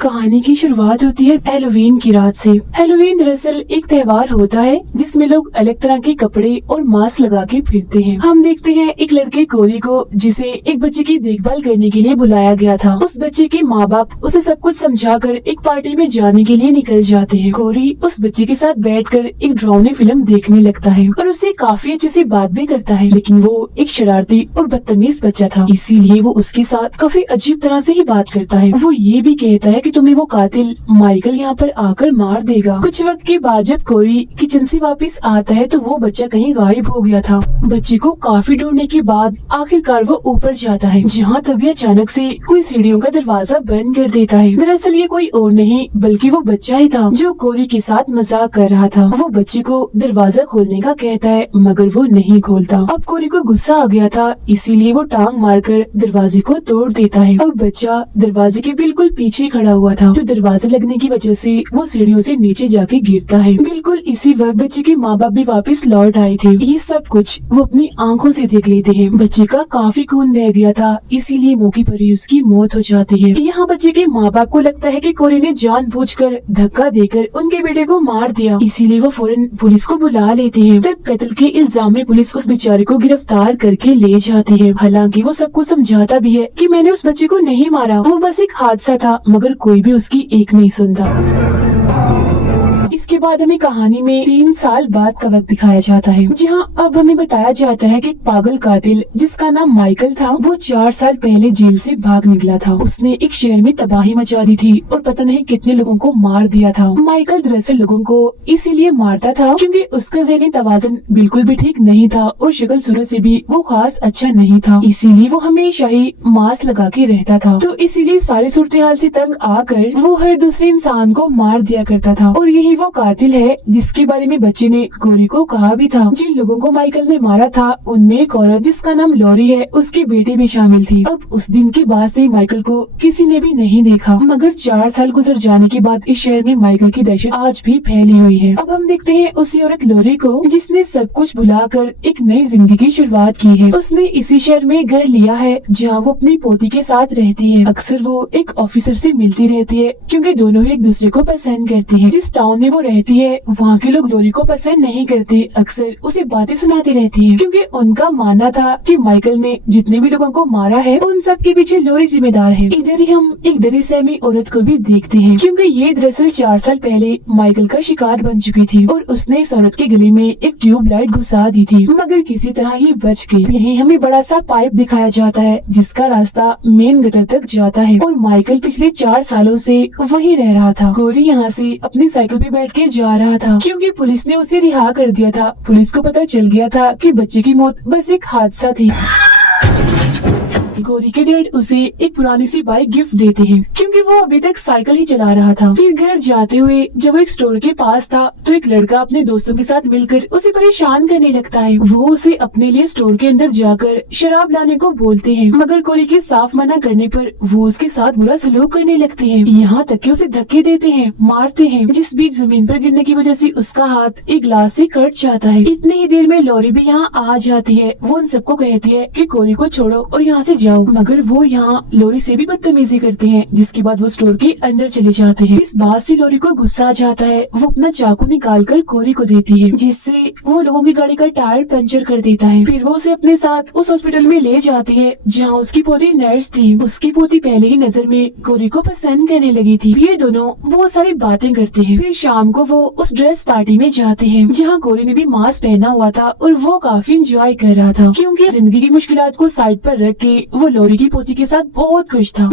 कहानी की शुरुआत होती है हैलोवीन की रात से। हैलोवीन दरअसल एक त्योहार होता है जिसमें लोग अलग तरह के कपड़े और मास्क लगा के फिरते हैं। हम देखते हैं एक लड़के कोरी को जिसे एक बच्चे की देखभाल करने के लिए बुलाया गया था। उस बच्चे के माँ बाप उसे सब कुछ समझाकर एक पार्टी में जाने के लिए निकल जाते हैं। कोरी उस बच्चे के साथ बैठकर एक डरावनी फिल्म देखने लगता है और उससे काफी अच्छे से बात भी करता है, लेकिन वो एक शरारती और बदतमीज बच्चा था, इसीलिए वो उसके साथ काफी अजीब तरह से ही बात करता है। वो ये भी कहता है कि तुम्हें वो कातिल माइकल यहाँ पर आकर मार देगा। कुछ वक्त के बाद जब कोरी किचन से वापस आता है तो वो बच्चा कहीं गायब हो गया था। बच्चे को काफी ढूंढने के बाद आखिरकार वो ऊपर जाता है, जहाँ तभी अचानक से कोई सीढ़ियों का दरवाजा बंद कर देता है। दरअसल ये कोई और नहीं बल्कि वो बच्चा ही था जो कोरी के साथ मजाक कर रहा था। वो बच्चे को दरवाजा खोलने का कहता है मगर वो नहीं खोलता। अब कोरी को गुस्सा आ गया था, इसीलिए वो टांग मारकर दरवाजे को तोड़ देता है। अब बच्चा दरवाजे के बिल्कुल पीछे खड़ा हुआ था, तो दरवाजा लगने की वजह से वो सीढ़ियों से नीचे जाके गिरता है। बिल्कुल इसी वक्त बच्चे के माँ बाप भी वापस लौट आए थे। ये सब कुछ वो अपनी आंखों से देख लेते हैं। बच्चे का काफी खून बह गया था, इसीलिए मौके पर ही उसकी मौत हो जाती है। यहाँ बच्चे के माँ बाप को लगता है कि कोरी ने जानबूझकर धक्का देकर उनके बेटे को मार दिया, इसीलिए वो फौरन पुलिस को बुला लेते हैं। तब कत्ल के इल्जाम में पुलिस उस बेचारे को गिरफ्तार करके ले जाती है। हालांकि वो सबको समझाता भी है कि मैंने उस बच्चे को नहीं मारा, वो बस एक हादसा था, मगर कोई भी उसकी एक नहीं सुनता। इसके बाद हमें कहानी में 3 साल बाद का वक्त दिखाया जाता है, जहां अब हमें बताया जाता है कि एक पागल कातिल जिसका नाम माइकल था, वो 4 साल पहले जेल से भाग निकला था। उसने एक शहर में तबाही मचा दी थी और पता नहीं कितने लोगों को मार दिया था। माइकल दरअसल लोगों को इसीलिए मारता था क्योंकि उसका ज़हनी तवाज़ुन बिल्कुल भी ठीक नहीं था और शक्ल सूरत से भी वो खास अच्छा नहीं था, इसीलिए वो हमेशा ही मास्क लगा के रहता था। तो इसीलिए सारी सूरत हाल से तंग आकर वो हर दूसरे इंसान को मार दिया करता था। और यही वो कातिल है जिसके बारे में बच्चे ने कोरी को कहा भी था। जिन लोगों को माइकल ने मारा था उनमें एक औरत जिसका नाम लॉरी है, उसकी बेटी भी शामिल थी। अब उस दिन के बाद से माइकल को किसी ने भी नहीं देखा, मगर 4 साल गुजर जाने के बाद इस शहर में माइकल की दहशत आज भी फैली हुई है। अब हम देखते हैं उसी औरत लॉरी को जिसने सब कुछ भुलाकर एक नई जिंदगी की शुरुआत की है। उसने इसी शहर में घर लिया है जहाँ वो अपनी पोती के साथ रहती है। अक्सर वो एक ऑफिसर से मिलती रहती है क्योंकि दोनों ही एक दूसरे को पसंद करते हैं। जिस टाउन में वो रहती है वहाँ के लोग लोरी को पसंद नहीं करते, अक्सर उसे बातें सुनाती रहती है क्योंकि उनका मानना था कि माइकल ने जितने भी लोगों को मारा है उन सब के पीछे लोरी जिम्मेदार है। इधर ही हम एक डरी सहमी औरत को भी देखते हैं क्योंकि ये दरअसल 4 साल पहले माइकल का शिकार बन चुकी थी और उसने इस औरत के गले में एक ट्यूबलाइट घुसा दी थी, मगर किसी तरह ये बच गई। यहीं हमें बड़ा सा पाइप दिखाया जाता है जिसका रास्ता मेन गटर तक जाता है और माइकल पिछले 4 सालों से वहीं रह रहा था। कोरी यहाँ से अपनी साइकिल पे बैठ के जा रहा था क्योंकि पुलिस ने उसे रिहा कर दिया था। पुलिस को पता चल गया था कि बच्चे की मौत बस एक हादसा थी। कोरी के डैड उसे एक पुरानी सी बाइक गिफ्ट देते हैं क्योंकि वो अभी तक साइकिल ही चला रहा था। फिर घर जाते हुए जब वो एक स्टोर के पास था तो एक लड़का अपने दोस्तों के साथ मिलकर उसे परेशान करने लगता है। वो उसे अपने लिए स्टोर के अंदर जाकर शराब लाने को बोलते हैं, मगर कोरी के साफ मना करने पर वो उसके साथ बुरा सलूक करने लगते हैं, यहाँ तक कि उसे धक्के देते हैं, मारते हैं, जिस बीच जमीन पर गिरने की वजह से उसका हाथ एक ग्लास से कट जाता है। इतनी ही देर में लॉरी भी यहाँ आ जाती है। वो उन सबको कहती है कि कोरी को छोड़ो और यहाँ से जाओ, मगर वो यहाँ लोरी से भी बदतमीजी करते हैं, जिसके बाद वो स्टोर के अंदर चले जाते हैं। इस बात से लोरी को गुस्सा आ जाता है। वो अपना चाकू निकाल कर कोरी को देती है, जिससे वो लोगों की गाड़ी का टायर पंचर कर देता है। फिर वो उसे अपने साथ उस हॉस्पिटल में ले जाती है जहाँ उसकी पोती नर्स थी। उसकी पोती पहले ही नजर में कोरी को पसंद करने लगी थी। ये दोनों बहुत सारी बातें करते हैं। फिर शाम को वो उस ड्रेस पार्टी में जाते हैं जहाँ कोरी ने भी मास्क पहना हुआ था और वो काफी एंजॉय कर रहा था क्योंकि जिंदगी की मुश्किलात को साइड पर रख के वो लोरी की पोती के साथ बहुत खुश था।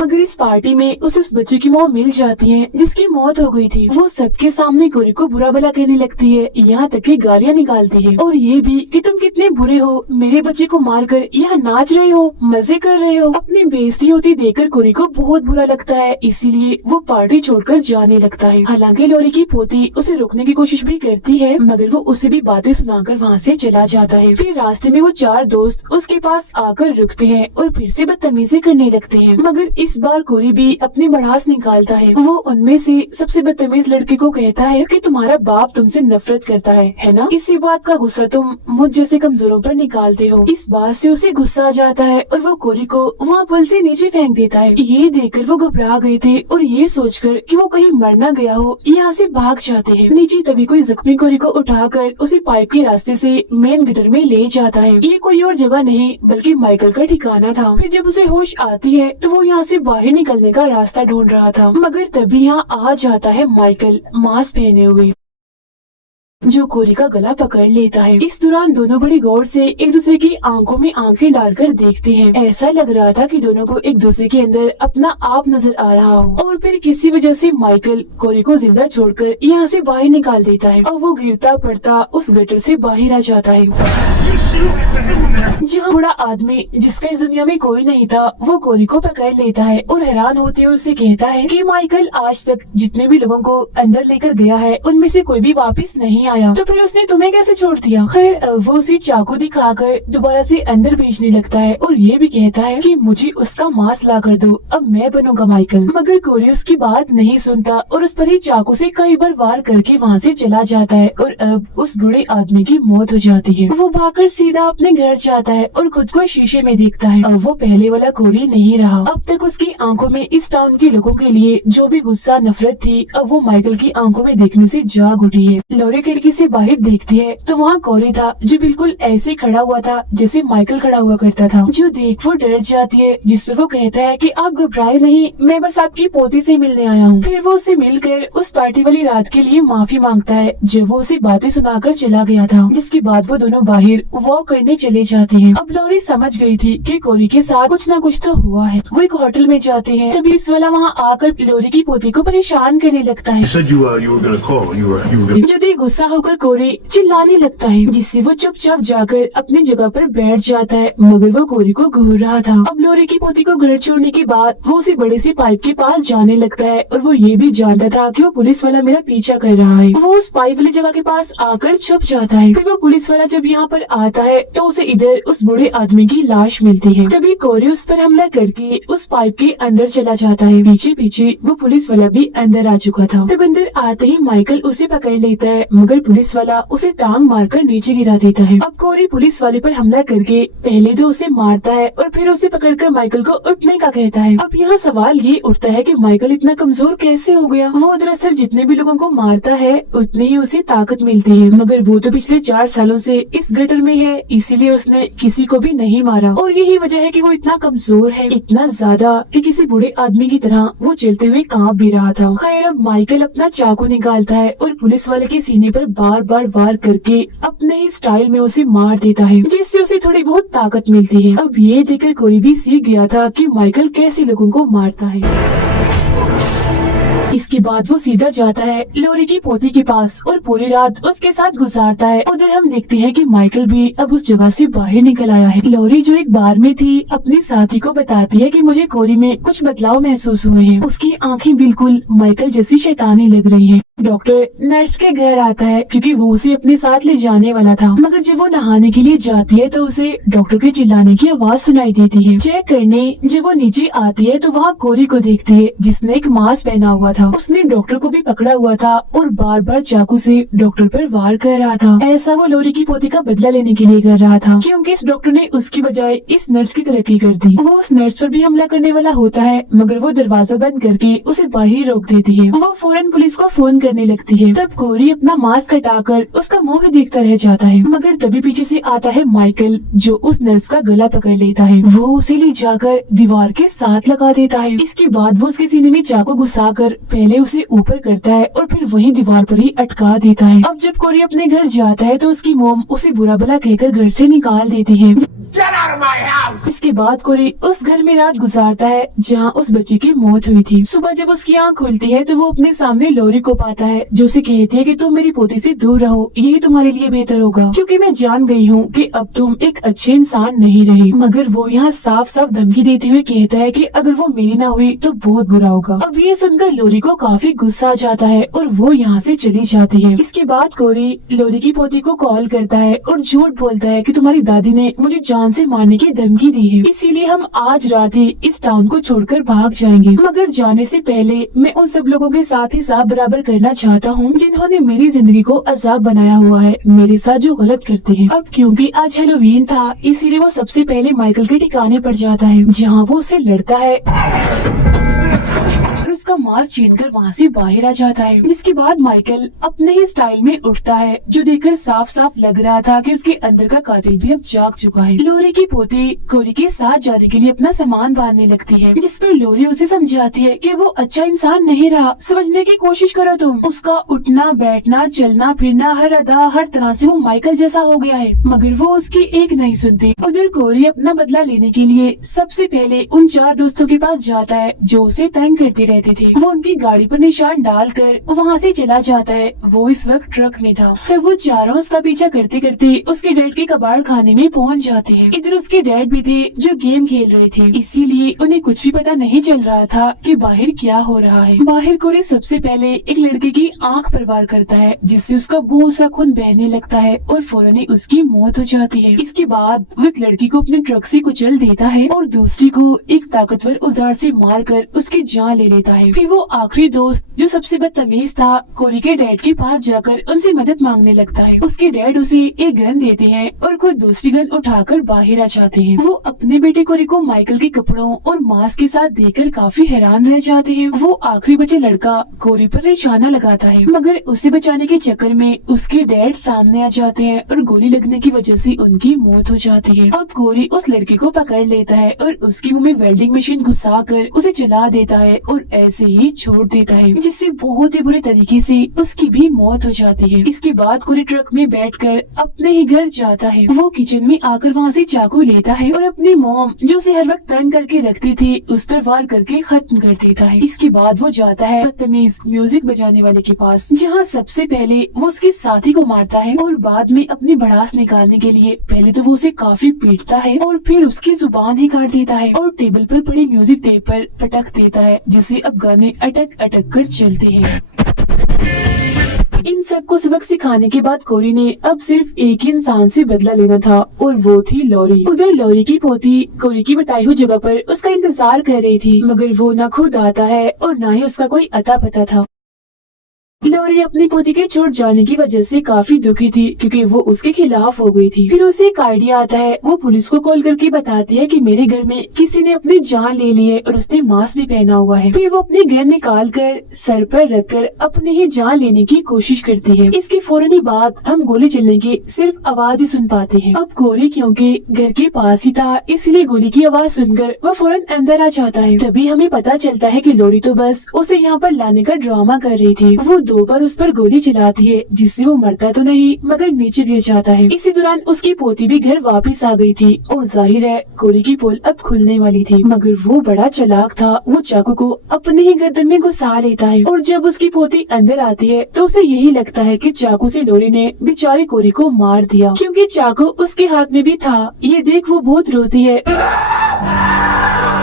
मगर इस पार्टी में उसे उस बच्चे की मौत मिल जाती है जिसकी मौत हो गई थी। वो सबके सामने कोरी को बुरा भला कहने लगती है, यहाँ तक कि गालियाँ निकालती है और ये भी कि तुम कितने बुरे हो, मेरे बच्चे को मारकर यहाँ नाच रहे हो, मजे कर रहे हो। अपनी बेइज्जती होती देखकर कोरी को बहुत बुरा लगता है, इसीलिए वो पार्टी छोड़कर जाने लगता है। हालांकि लोरी की पोती उसे रोकने की कोशिश भी करती है, मगर वो उसे भी बातें सुनाकर वहाँ से चला जाता है। फिर रास्ते में वो 4 दोस्त उसके पास आकर रुकते हैं और फिर से बदतमीजी करने लगते हैं, मगर इस बार और कोरी भी अपनी भड़ास निकालता है। वो उनमें से सबसे बदतमीज लड़के को कहता है कि तुम्हारा बाप तुमसे नफरत करता है ना? इसी बात का गुस्सा तुम मुझ जैसे कमजोरों पर निकालते हो। इस बात से उसे गुस्सा आ जाता है और वो कोरी को वहाँ पुल से नीचे फेंक देता है। ये देखकर वो घबरा गए थे और ये सोचकर कि वो कहीं मर न गया हो, यहाँ से भाग जाते हैं। नीचे तभी कोई जख्मी कोरी को उठाकर उसे पाइप के रास्ते से मेन गटर में ले जाता है। ये कोई और जगह नहीं बल्कि माइकल का ठिकाना था। फिर जब उसे होश आती है तो वो यहाँ से बाहर निकलने का रास्ता ढूंढ रहा था, मगर तभी यहाँ आ जाता है माइकल मास्क पहने हुए, जो कोरी का गला पकड़ लेता है। इस दौरान दोनों बड़ी गौर से एक दूसरे की आंखों में आंखें डालकर देखते हैं। ऐसा लग रहा था कि दोनों को एक दूसरे के अंदर अपना आप नजर आ रहा हो। और फिर किसी वजह से माइकल कोरी को जिंदा छोड़कर यहाँ से बाहर निकाल देता है और वो गिरता पड़ता उस गटर से बाहर आ जाता है। जहाँ बड़ा आदमी जिसका इस दुनिया में कोई नहीं था वो कोरी को पकड़ लेता है और हैरान होते हुए उससे कहता है कि माइकल आज तक जितने भी लोगों को अंदर लेकर गया है उनमें से कोई भी वापस नहीं आया, तो फिर उसने तुम्हें कैसे छोड़ दिया? खैर वो उसे चाकू दिखाकर दोबारा से अंदर भेजने लगता है और ये भी कहता है कि मुझे उसका मांस ला कर दो, अब मैं बनूंगा माइकल। मगर कोरी उसकी बात नहीं सुनता और उस पर ही चाकू से कई बार वार करके वहाँ से चला जाता है और अब उस बूढ़े आदमी की मौत हो जाती है। वो भागकर सीधा अपने घर जाता है और खुद को शीशे में देखता है। अब वो पहले वाला कोरी नहीं रहा। अब तक उसकी आंखों में इस टाउन के लोगों के लिए जो भी गुस्सा नफरत थी अब वो माइकल की आंखों में देखने से जाग उठी है। लॉरी खिड़की से बाहर देखती है तो वहाँ कोरी था जो बिल्कुल ऐसे खड़ा हुआ था जैसे माइकल खड़ा हुआ करता था। जो देख वो डर जाती है, जिस पर वो कहता है कि आप घबराए नहीं, मैं बस आपकी पोती से मिलने आया हूँ। फिर वो उसे मिलकर उस पार्टी वाली रात के लिए माफी मांगता है जब वो उसे बातें सुनाकर चला गया था। जिसके बाद वो दोनों बाहर वॉक करने चले जाते हैं। अब लॉरी समझ गई थी कि कोरी के साथ कुछ न कुछ तो हुआ है। वो एक होटल में जाते हैं तभी पुलिस वाला वहाँ आकर लॉरी की पोती को परेशान करने लगता है। जो देख गुस्सा होकर कोरी चिल्लाने लगता है, जिससे वो चुपचाप जाकर अपनी जगह पर बैठ जाता है, मगर वो कोरी को घूर रहा था। अब लॉरी की पोती को घर छोड़ने के बाद वो उसी बड़े से पाइप के पास जाने लगता है और वो ये भी जानता था कि वो पुलिस वाला मेरा पीछा कर रहा है। वो उस पाइप वाली जगह के पास आकर छुप जाता है। फिर वो पुलिस वाला जब यहाँ पर आता है तो उसे इधर उस बूढ़े आदमी की लाश मिलती है। तभी कोरी उस पर हमला करके उस पाइप के अंदर चला जाता है। पीछे पीछे वो पुलिस वाला भी अंदर आ चुका था। तब अंदर आते ही माइकल उसे पकड़ लेता है, मगर पुलिस वाला उसे टांग मारकर नीचे गिरा देता है। अब कोरी पुलिस वाले पर हमला करके पहले तो उसे मारता है और फिर उसे पकड़कर माइकल को उठने का कहता है। अब यहाँ सवाल ये उठता है कि माइकल इतना कमजोर कैसे हो गया? वो दरअसल जितने भी लोगों को मारता है उतनी ही उसे ताकत मिलती है, मगर वो तो पिछले 4 सालों से इस गटर में है, इसीलिए उसने किसी को भी नहीं मारा और यही वजह है कि वो इतना कमजोर है, इतना ज्यादा कि किसी बूढ़े आदमी की तरह वो चलते हुए कांप भी रहा था। खैर अब माइकल अपना चाकू निकालता है और पुलिस वाले के सीने पर बार बार वार करके अपने ही स्टाइल में उसे मार देता है, जिससे उसे थोड़ी बहुत ताकत मिलती है। अब ये देखकर कोई भी सीख गया था कि माइकल कैसे लोगों को मारता है। इसके बाद वो सीधा जाता है लॉरी की पोती के पास और पूरी रात उसके साथ गुजारता है। उधर हम देखते हैं कि माइकल भी अब उस जगह से बाहर निकल आया है। लॉरी जो एक बार में थी अपने साथी को बताती है कि मुझे कोरी में कुछ बदलाव महसूस हुए हैं। उसकी आंखें बिल्कुल माइकल जैसी शैतानी लग रही हैं। डॉक्टर नर्स के घर आता है क्योंकि वो उसे अपने साथ ले जाने वाला था, मगर जब वो नहाने के लिए जाती है तो उसे डॉक्टर के चिल्लाने की आवाज सुनाई देती है। चेक करने जब वो नीचे आती है तो वहाँ कोरी को देखती है जिसने एक मास्क पहना हुआ था। उसने डॉक्टर को भी पकड़ा हुआ था और बार बार चाकू से डॉक्टर पर वार कर रहा था। ऐसा वो लॉरी की पोती का बदला लेने के लिए कर रहा था, क्योंकि इस डॉक्टर ने उसकी बजाय इस नर्स की तरक्की कर दी। वो उस नर्स पर भी हमला करने वाला होता है, मगर वो दरवाजा बंद करके उसे बाहर रोक देती है। वो फौरन पुलिस को फोन करने लगती है। तब कोरी अपना मास्क हटाकर उसका मुंह ही देखता रह जाता है, मगर तभी पीछे से आता है माइकल जो उस नर्स का गला पकड़ लेता है। वो उसे ले जाकर दीवार के साथ लगा देता है। इसके बाद वो उसके सीने में चाकू घुसाकर पहले उसे ऊपर करता है और फिर वहीं दीवार पर ही अटका देता है। अब जब कोरी अपने घर जाता है तो उसकी मोम उसे बुरा भला कहकर घर से निकाल देती है। इसके बाद कोरी उस घर में रात गुजारता है जहाँ उस बच्चे की मौत हुई थी। सुबह जब उसकी आँख खुलती है तो वो अपने सामने लॉरी को पाता है जो उसे कहती है कि तुम मेरी पोती से दूर रहो, यही तुम्हारे लिए बेहतर होगा, क्योंकि मैं जान गई हूँ कि अब तुम एक अच्छे इंसान नहीं रहे। मगर वो यहाँ साफ साफ धमकी देते हुए कहता है कि अगर वो मेरी ना हुई तो बहुत बुरा होगा। अब ये सुनकर लॉरी को काफी गुस्सा आ जाता है और वो यहाँ से चली जाती है। इसके बाद कोरी लॉरी की पोती को कॉल करता है और झूठ बोलता है कि तुम्हारी दादी ने मुझे जान से मारने की धमकी दी है, इसीलिए हम आज रात ही इस टाउन को छोड़कर भाग जाएंगे। मगर जाने से पहले मैं उन सब लोगों के साथ हिसाब बराबर करना चाहता हूँ जिन्होंने मेरी जिंदगी को अजाब बनाया हुआ है, मेरे साथ जो गलत करते हैं। अब क्योंकि आज हैलोवीन था, इसीलिए वो सबसे पहले माइकल के ठिकाने पर जाता है जहाँ वो उससे लड़ता है और उसका मास्क छीनकर वहाँ से बाहर आ जाता है। जिसके बाद माइकल अपने ही स्टाइल में उठता है, जो देखकर साफ साफ लग रहा था कि उसके अंदर का कातिल भी अब जाग चुका है। लोरी की पोती कोरी के साथ जाने के लिए अपना सामान बांधने लगती है, जिस पर लोरी उसे समझाती है कि वो अच्छा इंसान नहीं रहा, समझने की कोशिश करो तुम। उसका उठना बैठना चलना फिरना हर अदा हर तरह से वो माइकल जैसा हो गया है, मगर वो उसकी एक नहीं सुनती। उधर कोरी अपना बदला लेने के लिए सबसे पहले उन 4 दोस्तों के पास जाता है जो उसे तंग करती रहती थी। वो उनकी गाड़ी पर निशान डालकर वहाँ से चला जाता है। वो इस वक्त ट्रक में था। तब वो चारों उसका पीछा करते करते उसके डैड के कबाड़ खाने में पहुँच जाते हैं। इधर उसके डैड भी थे जो गेम खेल रहे थे, इसीलिए उन्हें कुछ भी पता नहीं चल रहा था कि बाहर क्या हो रहा है। बाहर कोरी सबसे पहले एक लड़के की आंख पर वार करता है, जिससे उसका बहुत सा खून बहने लगता है और फौरन ही उसकी मौत हो जाती है। इसके बाद वो एक लड़की को अपने ट्रक से कुचल देता है और दूसरी को एक ताकतवर औजार से मारकर उसकी जान ले लेता है। फिर वो आखिरी दोस्त जो सबसे बदतमीज था, कोरी के डैड के पास जाकर उनसे मदद मांगने लगता है। उसके डैड उसे एक गन देते हैं और खुद दूसरी गन उठाकर बाहर आ जाते हैं। वो अपने बेटे कोरी को माइकल के कपड़ों और मास्क के साथ देखकर काफी हैरान रह जाते हैं। वो आखिरी बचे लड़का कोरी पर निशाना लगाता है, मगर उसे बचाने के चक्कर में उसके डैड सामने आ जाते हैं और गोली लगने की वजह से उनकी मौत हो जाती है। अब कोरी उस लड़के को पकड़ लेता है और उसके मुंह में वेल्डिंग मशीन घुसाकर उसे जला देता है और ऐसे ही छोड़ देता है, जिससे बहुत ही बुरे तरीके से उसकी भी मौत हो जाती है। इसके बाद कोरी ट्रक में बैठकर अपने ही घर जाता है। वो किचन में आकर वहाँ से चाकू लेता है और अपनी मॉम जो उसे हर वक्त तंग करके रखती थी उस पर वार करके खत्म कर देता है। इसके बाद वो जाता है बदतमीज म्यूजिक बजाने वाले के पास, जहाँ सबसे पहले वो उसके साथी को मारता है और बाद में अपनी भड़ास निकालने के लिए पहले तो वो उसे काफी पीटता है और फिर उसकी जुबान ही काट देता है और टेबल पर पड़ी म्यूजिक टेप पर पटक देता है, जिससे अब गाने अटक अटक कर चलते हैं। इन सबको सबक सिखाने के बाद कोरी ने अब सिर्फ एक ही इंसान से बदला लेना था और वो थी लॉरी। उधर लॉरी की पोती कोरी की बताई हुई जगह पर उसका इंतजार कर रही थी, मगर वो न खुद आता है और न ही उसका कोई अता पता था। लॉरी अपनी पोती के छूट जाने की वजह से काफी दुखी थी, क्योंकि वो उसके खिलाफ हो गई थी। फिर उसे एक आइडिया आता है। वो पुलिस को कॉल करके बताती है कि मेरे घर में किसी ने अपनी जान ले ली है और उसने मास्क भी पहना हुआ है। फिर वो अपनी गन निकाल कर सर पर रखकर अपनी ही जान लेने की कोशिश करती है। इसके फौरन ही बाद हम गोली चलने की सिर्फ आवाज ही सुन पाते हैं। अब कोरी क्योंकि घर के पास ही था, इसलिए गोली की आवाज सुनकर वो फौरन अंदर आ जाता है। तभी हमें पता चलता है कि लॉरी तो बस उसे यहाँ पर लाने का ड्रामा कर रही थी। वो 2 बार उस पर गोली चलाती है, जिससे वो मरता तो नहीं मगर नीचे गिर जाता है। इसी दौरान उसकी पोती भी घर वापस आ गई थी और जाहिर है कोरी की पोल अब खुलने वाली थी, मगर वो बड़ा चालाक था। वो चाकू को अपने ही गर्दन में घुसा लेता है और जब उसकी पोती अंदर आती है तो उसे यही लगता है कि चाकू से लॉरी ने बेचारी कोरी को मार दिया, क्योंकि चाकू उसके हाथ में भी था। ये देख वो बहुत रोती है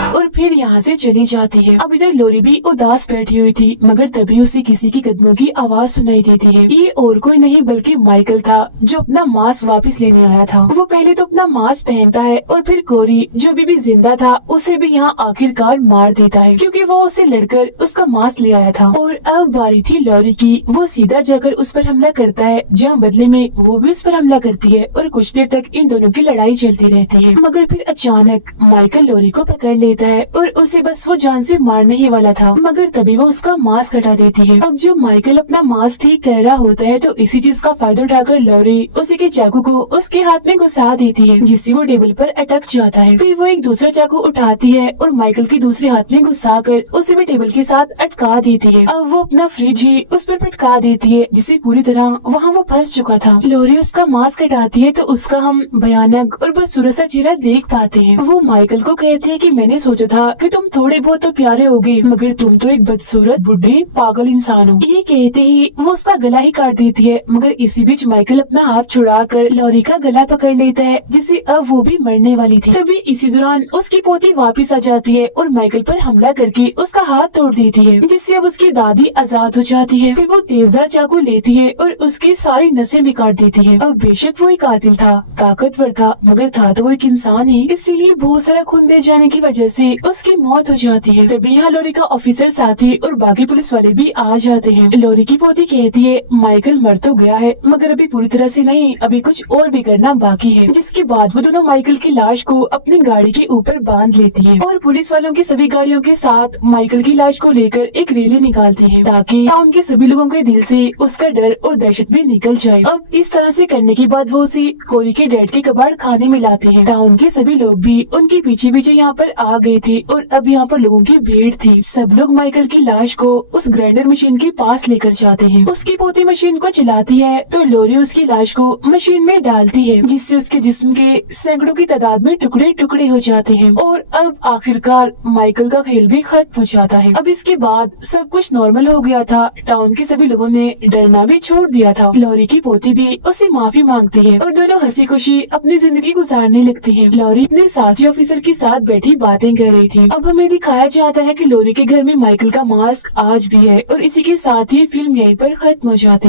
और फिर यहाँ से चली जाती है। अब इधर लॉरी भी उदास बैठी हुई थी, मगर तभी उसे किसी की कदमों की आवाज सुनाई देती है। ये और कोई नहीं बल्कि माइकल था, जो अपना मास्क वापस लेने आया था। वो पहले तो अपना मास्क पहनता है और फिर कोरी जो भी जिंदा था उसे भी यहाँ आखिरकार मार देता है, क्योंकि वो उससे लड़कर उसका मास्क ले आया था। और अब बारी थी लॉरी की। वो सीधा जाकर उस पर हमला करता है, जहाँ बदले में वो भी उस पर हमला करती है और कुछ देर तक इन दोनों की लड़ाई चलती रहती है। मगर फिर अचानक माइकल लॉरी को पकड़ लेता है और उसे बस वो जान से मारने ही वाला था, मगर तभी वो उसका मास्क हटा देती है। अब जब माइकल अपना मास्क ठीक कर रहा होता है तो इसी चीज का फायदा उठाकर लॉरी उसी के चाकू को उसके हाथ में घुसा देती है, जिससे वो टेबल पर अटक जाता है। फिर वो एक दूसरा चाकू उठाती है और माइकल के दूसरे हाथ में घुसा कर उसे भी टेबल के साथ अटका देती है। अब वो अपना फ्रिज ही उस पर पटका देती है, जिससे पूरी तरह वहाँ वो फंस चुका था। लॉरी उसका मास्क हटाती है तो उसका हम भयानक और बदसूरत सा चेहरा देख पाते हैं। वो माइकल को कहती है कि मैंने सोचा था कि तुम थोड़े बहुत तो प्यारे होगे, मगर तुम तो एक बदसूरत बुढ़े पागल इंसान हो। ये कहते ही वो उसका गला ही काट देती है, मगर इसी बीच माइकल अपना हाथ छुड़ाकर लॉरी का गला पकड़ लेता है, जिससे अब वो भी मरने वाली थी। तभी इसी दौरान उसकी पोती वापस आ जाती है और माइकल पर हमला करके उसका हाथ तोड़ देती है, जिससे अब उसकी दादी आजाद हो जाती है। फिर वो तेजधार चाकू लेती है और उसकी सारी नसें भी काट देती है। अब बेशक वो एक कातिल था, ताकतवर था, मगर था तो वो एक इंसान ही, इसीलिए बहुत सारा खून बह जाने की वजह से उसकी मौत हो जाती है। तभी यहाँ लॉरी का ऑफिसर साथी और बाकी पुलिस वाले भी आ जाते हैं। लॉरी की पोती कहती है माइकल मर तो गया है, मगर अभी पूरी तरह से नहीं, अभी कुछ और भी करना बाकी है। जिसके बाद वो दोनों माइकल की लाश को अपनी गाड़ी के ऊपर बांध लेती है और पुलिस वालों की सभी गाड़ियों के साथ माइकल की लाश को लेकर एक रैली निकालती है, ताकि टाउन के सभी लोगों के दिल से उसका डर और दहशत भी निकल जाए। अब इस तरह से करने के बाद वो उसे कोरी के डैड के कबाड़ खाने में लाते हैं। टाउन के सभी लोग भी उनके पीछे पीछे यहाँ पर आ गए थे और अब यहाँ पर लोगों की भीड़ थी। सब लोग माइकल की लाश को उस ग्राइंडर मशीन के पास लेकर जाते हैं। उसकी पोती मशीन को चलाती है तो लॉरी उसकी लाश को मशीन में डालती है, जिससे उसके जिस्म के सैकड़ों की तादाद में टुकड़े टुकड़े हो जाते हैं और अब आखिरकार माइकल का खेल भी खत्म हो जाता है। अब इसके बाद सब कुछ नॉर्मल हो गया था। टाउन के सभी लोगों ने डरना भी छोड़ दिया था। लॉरी की पोती भी उससे माफी मांगती है और दोनों हंसी खुशी अपनी जिंदगी गुजारने लगती है। लॉरी अपने साथी ऑफिसर के साथ बैठी बातें कर रही थी। अब हमें दिखाया जाता है कि लॉरी के घर में माइकल का मास्क आज भी है और इसी के साथ ही फिल्म यहीं पर खत्म हो जाती है।